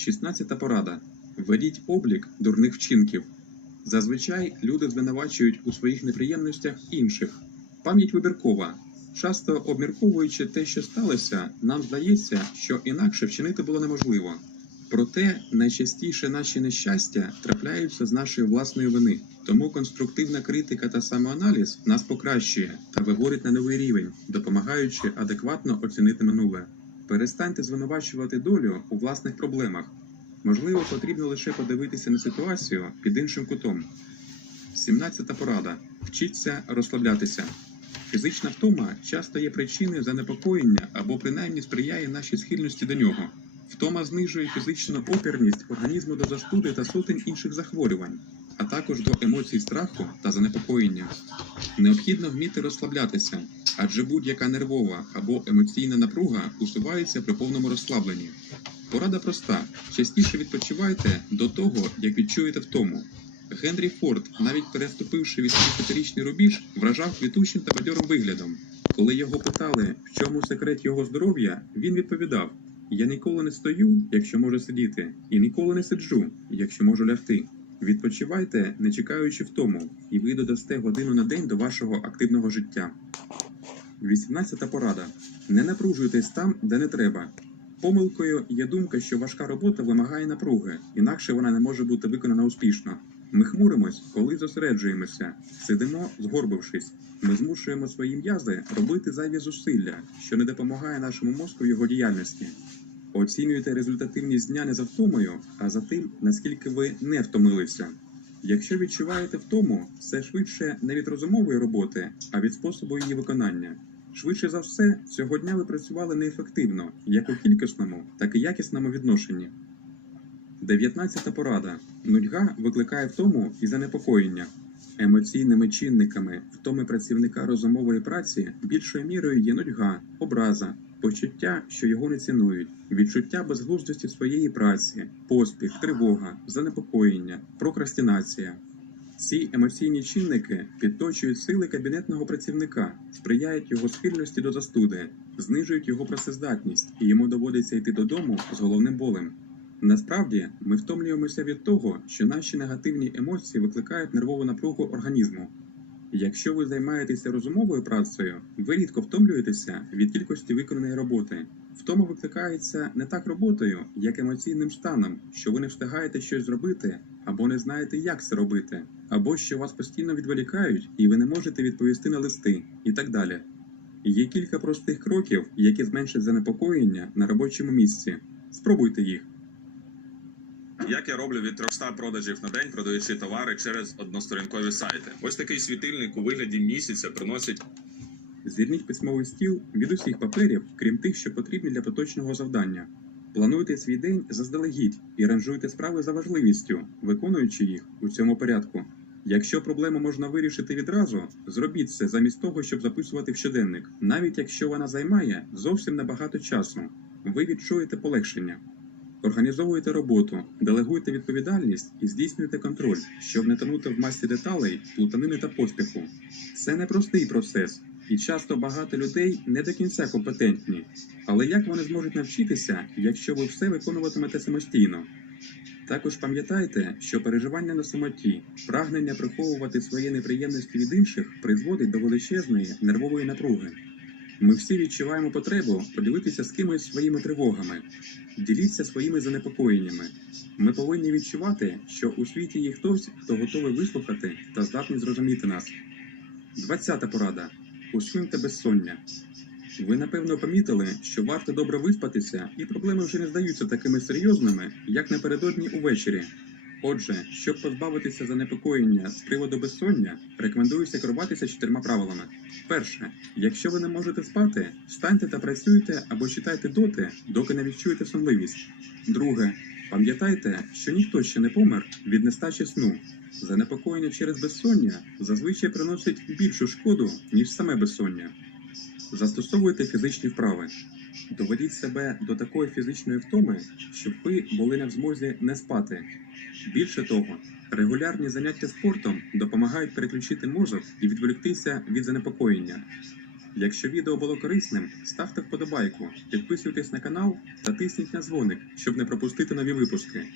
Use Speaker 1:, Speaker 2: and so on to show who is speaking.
Speaker 1: 16 порада. Введіть облік дурних вчинків. Зазвичай люди звинувачують у своїх неприємностях інших. Пам'ять вибіркова. Часто обмірковуючи те, що сталося, нам здається, що інакше вчинити було неможливо. Проте найчастіше наші нещастя трапляються з нашої власної вини. Тому конструктивна критика та самоаналіз нас покращує та виводить на новий рівень, допомагаючи адекватно оцінити минуле. Перестаньте звинувачувати долю у власних проблемах. Можливо, потрібно лише подивитися на ситуацію під іншим кутом. 17 порада. Вчіться розслаблятися. Фізична втома часто є причиною занепокоєння або принаймні сприяє нашій схильності до нього. Втома знижує фізичну опірність організму до застуди та сотень інших захворювань, а також до емоцій страху та занепокоєння. Необхідно вміти розслаблятися, адже будь-яка нервова або емоційна напруга усувається при повному розслабленні. Порада проста: частіше відпочивайте до того, як відчуєте втому. Генрі Форд, навіть переступивши 80-річний рубіж, вражав квітучим та бадьорим виглядом. Коли його питали, в чому секрет його здоров'я, він відповідав: Я ніколи не стою, якщо можу сидіти, і ніколи не сиджу, якщо можу лягти. Відпочивайте, не чекаючи втому, і ви додасте годину на день до вашого активного життя. 18 порада. Не напружуйтесь там, де не треба. Помилкою є думка, що важка робота вимагає напруги, інакше вона не може бути виконана успішно. Ми хмуримось, коли зосереджуємося, сидимо, згорбившись. Ми змушуємо свої м'язи робити зайві зусилля, що не допомагає нашому мозку в його діяльності. Оцінюйте результативність дня не за втомою, а за тим, наскільки ви не втомилися. Якщо відчуваєте втому, це швидше не від розумової роботи, а від способу її виконання. Швидше за все, цього дня ви працювали неефективно, як у кількісному, так і якісному відношенні. 19 порада. Нудьга викликає втому і занепокоєння. Емоційними чинниками втоми працівника розумової праці більшою мірою є нудьга, образа, почуття, що його не цінують, відчуття безглуздості своєї праці, поспіх, тривога, занепокоєння, прокрастинація. Ці емоційні чинники підточують сили кабінетного працівника, сприяють його схильності до застуди, знижують його працездатність, і йому доводиться йти додому з головним болем. Насправді, ми втомлюємося від того, що наші негативні емоції викликають нервову напругу організму. Якщо ви займаєтеся розумовою працею, ви рідко втомлюєтеся від кількості виконаної роботи. Втома викликається не так роботою, як емоційним станом, що ви не встигаєте щось зробити, або не знаєте, як це робити, або що вас постійно відволікають, і ви не можете відповісти на листи, і так далі. Є кілька простих кроків, які зменшать занепокоєння на робочому місці. Спробуйте їх.
Speaker 2: Як я роблю від 300 продажів на день, продаючи товари через односторінкові сайти. Ось такий світильник у вигляді місяця приносить
Speaker 1: Звільніть письмовий стіл від усіх паперів, крім тих, що потрібні для поточного завдання. Плануйте свій день заздалегідь і ранжуйте справи за важливістю, виконуючи їх у цьому порядку. Якщо проблему можна вирішити відразу, зробіть це замість того, щоб записувати в щоденник, навіть якщо вона займає зовсім небагато часу. Ви відчуєте полегшення. Організовуйте роботу, делегуйте відповідальність і здійснюйте контроль, щоб не тонути в масі деталей, плутанини та поспіху. Це непростий процес, і часто багато людей не до кінця компетентні. Але як вони зможуть навчитися, якщо ви все виконуватимете самостійно? Також пам'ятайте, що переживання на самоті, прагнення приховувати свої неприємності від інших призводить до величезної нервової напруги. Ми всі відчуваємо потребу поділитися з кимось своїми тривогами, діліться своїми занепокоєннями. Ми повинні відчувати, що у світі є хтось, хто готовий вислухати та здатний зрозуміти нас. 20 порада. Усуньте безсоння. Ви напевно помітили, що варто добре виспатися, і проблеми вже не здаються такими серйозними, як напередодні увечері. Отже, щоб позбавитися занепокоєння з приводу безсоння, рекомендується керуватися чотирма правилами. Перше, якщо ви не можете спати, встаньте та працюйте або читайте доти, доки не відчуєте сонливість. Друге, пам'ятайте, що ніхто ще не помер від нестачі сну. Занепокоєння через безсоння зазвичай приносить більшу шкоду, ніж саме безсоння. Застосовуйте фізичні вправи. Доведіть себе до такої фізичної втоми, щоб ви були не в змозі не спати. Більше того, регулярні заняття спортом допомагають переключити мозок і відволіктися від занепокоєння. Якщо відео було корисним, ставте вподобайку, підписуйтесь на канал та тисніть на дзвоник, щоб не пропустити нові випуски.